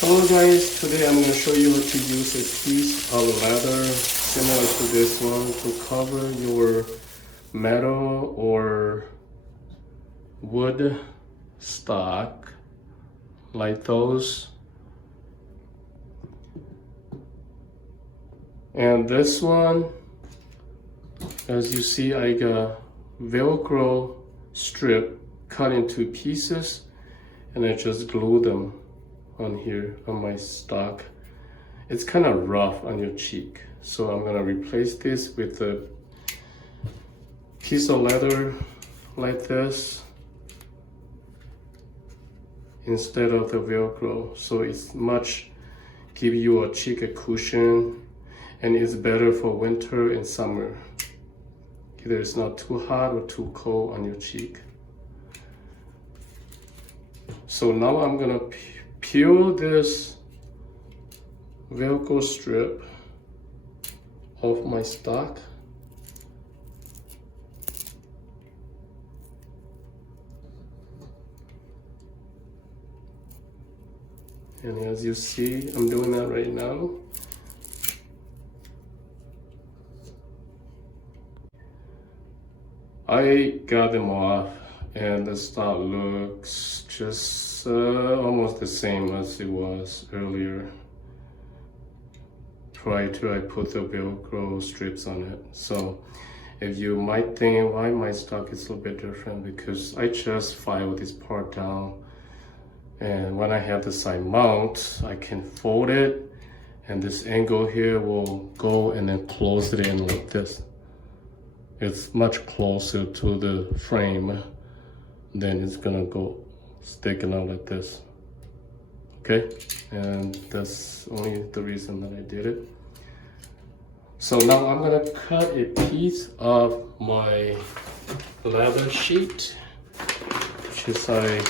Hello guys, today I'm going to show you how to use a piece of leather similar to this one to cover your metal or wood stock like those. And this one, as you see, I got Velcro strip cut into pieces and I just glue them on here on my stock. It's kind of rough on your cheek, so I'm gonna replace this with a piece of leather like this instead of the Velcro, so it's much give you a cheek a cushion, and it's better for winter and summer. Either it's not too hot or too cold on your cheek. So now I'm gonna peel this Velcro strip off my stock. And as you see, I'm doing that right now. I got them off and the stock looks just almost the same as it was earlier prior to I put the Velcro strips on it. So if you might think why my stock is a little bit different, because I just filed this part down, and when I have the side mount I can fold it and this angle here will go and then close it in like this. It's much closer to the frame, then it's gonna go sticking out like this. Okay, and that's only the reason that I did it. So now I'm gonna cut a piece of my leather sheet, which is I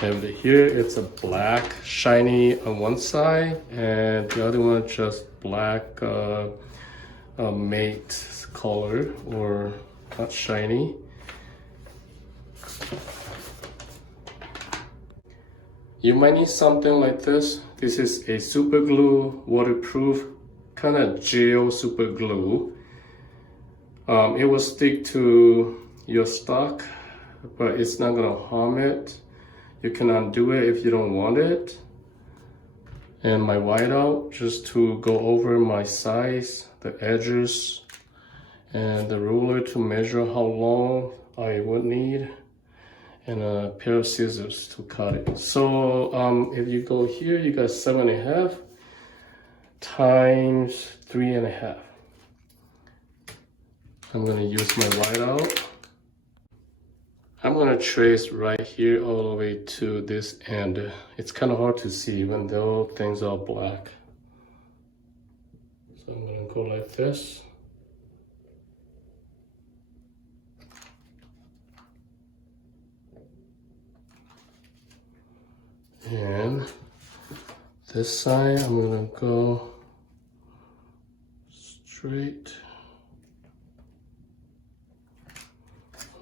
have it here. It's a black shiny on one side and the other one just black matte color, or not shiny. You might need something like this. This is a super glue, waterproof, kind of gel super glue. It will stick to your stock, but it's not gonna harm it. You can undo it if you don't want it. And my whiteout, just to go over my size, the edges, and the ruler to measure how long I would need, and a pair of scissors to cut it. So if you go here, you got 7.5 times 3.5. I'm gonna use my whiteout. I'm gonna trace right here all the way to this end. It's kind of hard to see even though things are black. So I'm gonna go like this. And this side, I'm gonna go straight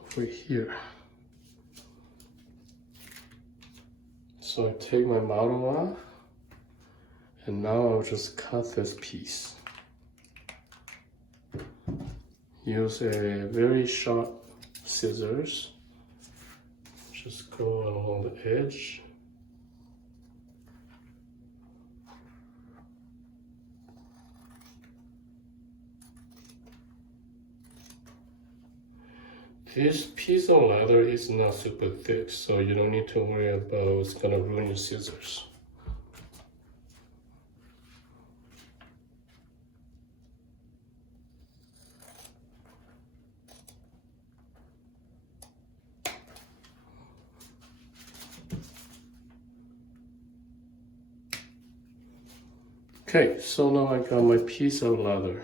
over here. So I take my model off, and now I'll just cut this piece. Use a very sharp scissors. Just go along the edge. This piece of leather is not super thick, so you don't need to worry about it's gonna ruin your scissors. Okay, so now I got my piece of leather.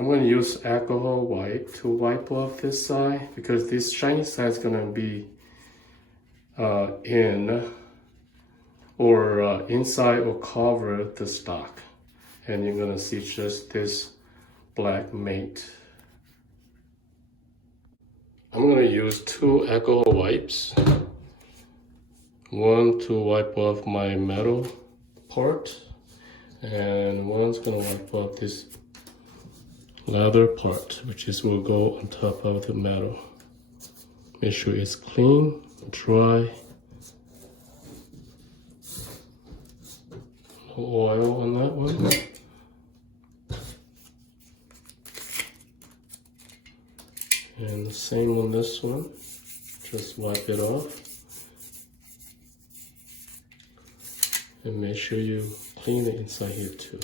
I'm going to use alcohol wipe to wipe off this side, because this shiny side is going to be in or inside or cover the stock, and you're going to see just this black matte. I'm going to use 2 alcohol wipes One to wipe off my metal part, and one's gonna wipe off this leather part, which is will go on top of the metal. Make sure it's clean, dry, no oil on that one. And the same on this one, just wipe it off. And make sure you clean the inside here too.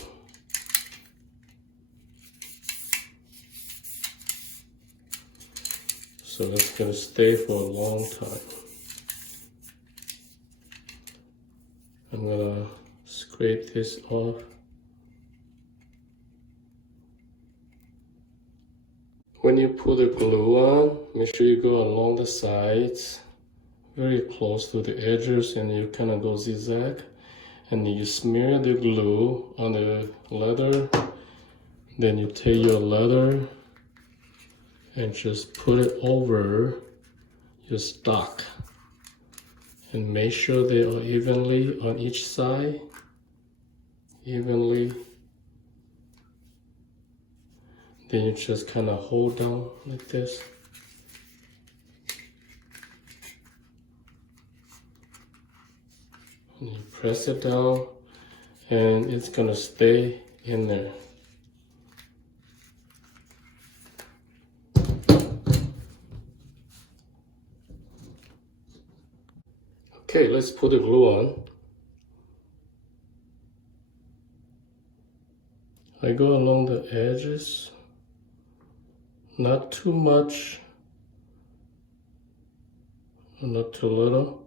So that's gonna stay for a long time. I'm gonna scrape this off. When you put the glue on, make sure you go along the sides, very close to the edges, and you kind of go zigzag. And you smear the glue on the leather. Then you take your leather and just put it over your stock. And make sure they are evenly on each side. Evenly. Then you just kind of hold down like this. And you press it down and it's gonna stay in there. Okay, let's put the glue on. I go along the edges, not too much, not too little.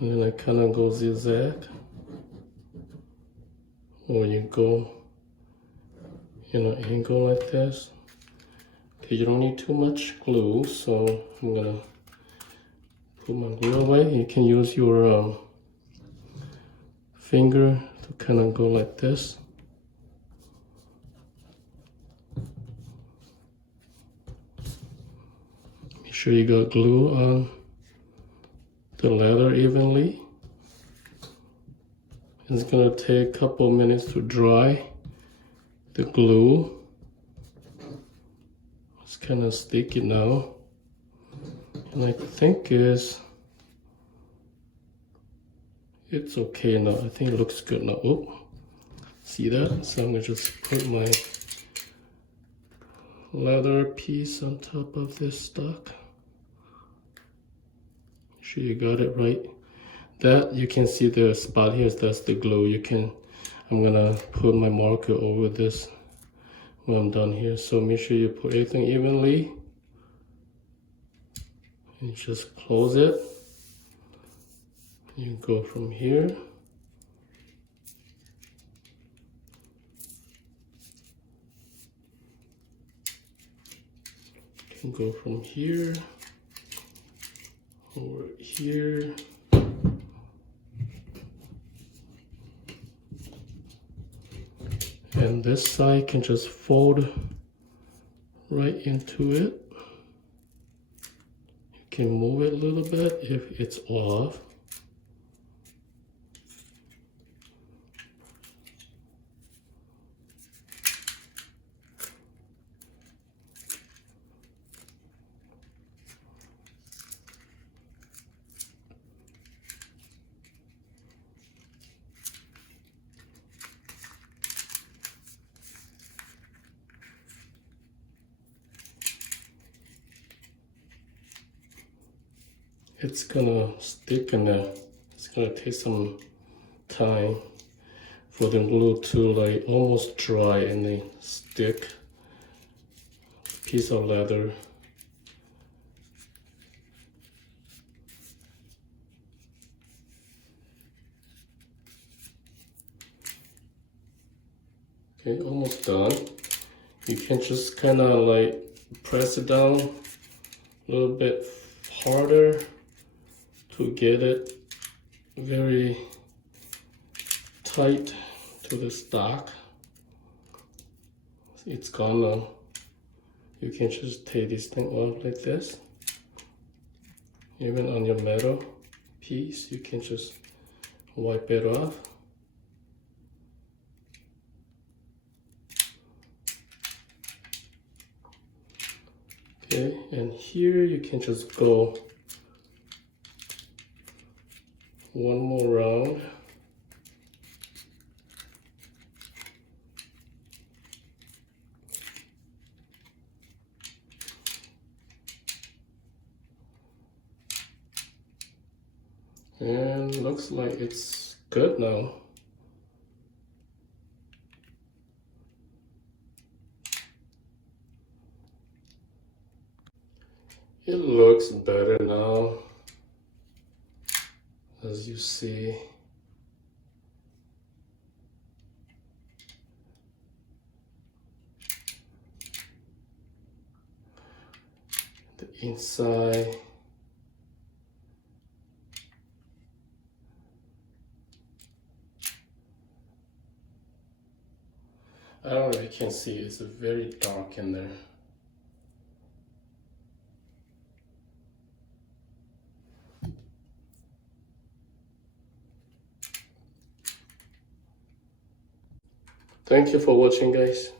And then I kind of go zigzag, or you go in an angle like this. Okay, you don't need too much glue, so I'm gonna put my glue away. You can use your finger to kind of go like this. Make sure you got glue on the leather evenly. It's gonna take a couple minutes to dry the glue. It's kind of sticky now, and I think it's okay now. I think it looks good now. Oh, see that? So I'm gonna just put my leather piece on top of this stock. Sure you got it right. That you can see the spot here, that's the glue. I'm gonna put my marker over this when I'm done here. So make sure you put everything evenly and just close it. You go from here. You can go from here over here. And this side can just fold right into it. You can move it a little bit if it's off. It's gonna stick in there. It's gonna take some time for the glue to like almost dry and then stick piece of leather. Okay, almost done. You can just kind of like press it down a little bit harder to get it very tight to the stock. It's gone now. You can just take this thing off like this. Even on your metal piece, you can just wipe it off. Okay, and here you can just go one more round. And looks like it's good now. It looks better now, as you see. The inside. I don't know if you can see, it's very dark in there. Thank you for watching, guys.